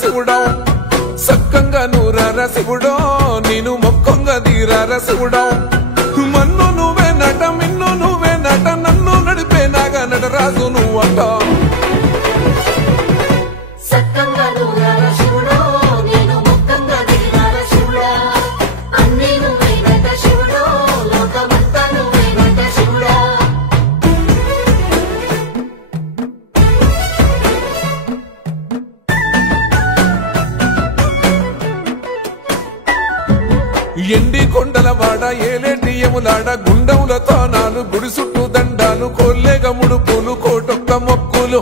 శివుడో సక్కంగా నూరార శివుడో నేను మొక్కంగా తీరార శివుడో మన్ను నువ్వే నట మిన్ను నువ్వే నట నన్ను నడిపే నాగా నటరాజు నువ్వంట ఎండి కొండల వాడ ఏలేటి యములాడ గుండములతో నాలు గుడి చుట్టూ దండాలు కోల్లేగ ముడుపులు కోటొక్క మొక్కులు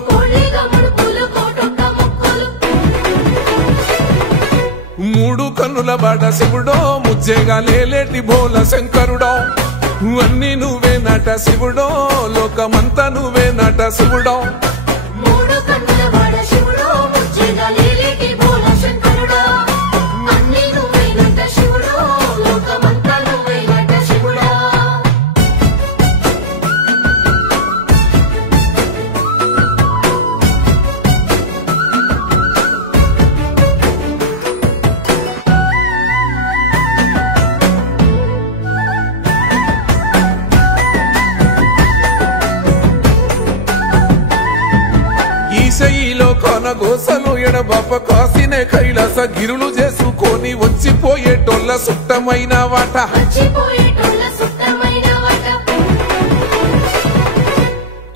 మూడు కన్నుల వాడ శివుడో ముజ్జేగా లేలేటి భోల శంకరుడో అన్ని నువ్వే నట శివుడో లోకమంతా నువ్వే నట శివుడో ఈశయిలో కొనగోసలు ఎడబాప కాసినే కైలాస గిరులు చేసుకొని వచ్చిపోయేటోళ్ళ సుట్టమైన వాట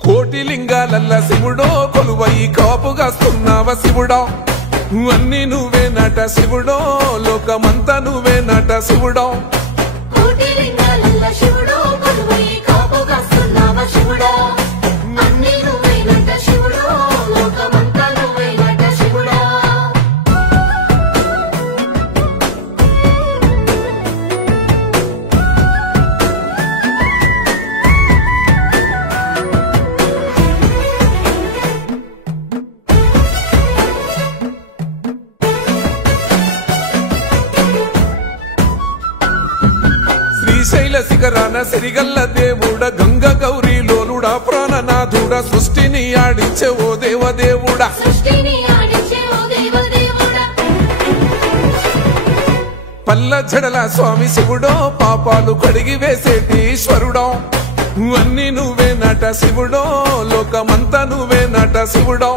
కోటి లింగాలల్ల శివుడో కొలువై కాపుగాస్తున్నావ శివుడో అన్ని నువ్వే నట శివుడో లోకమంతా నువ్వే నట శివుడో శ్రీశైల శిఖరాన సిరిగల్ల దేవుడ గంగ గౌరీ లోలుడా ప్రాణనాథుడ సృష్టిని ఆడించే ఓ దేవదేవుడా పల్ల జడల స్వామి శివుడో పాపాలు కడిగి వేసేటి ఈశ్వరుడో అన్ని నువ్వే నట శివుడో లోకమంతా నువ్వే నట శివుడో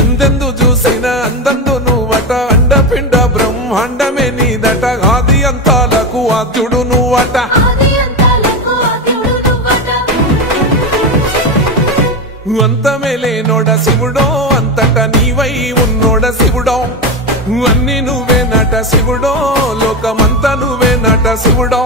ఎందెందు చూసినా అందందు నువ్వట అండపిండ బ్రహ్మాండమే నీదట ఆది అంతాలకు ఆద్యుడు నువ్వట అంతమే లేనోడ శివుడో అంతట నీవై ఉన్నోడ శివుడో అన్ని నువ్వే నట శివుడో లోకమంతా నువ్వే నట శివుడో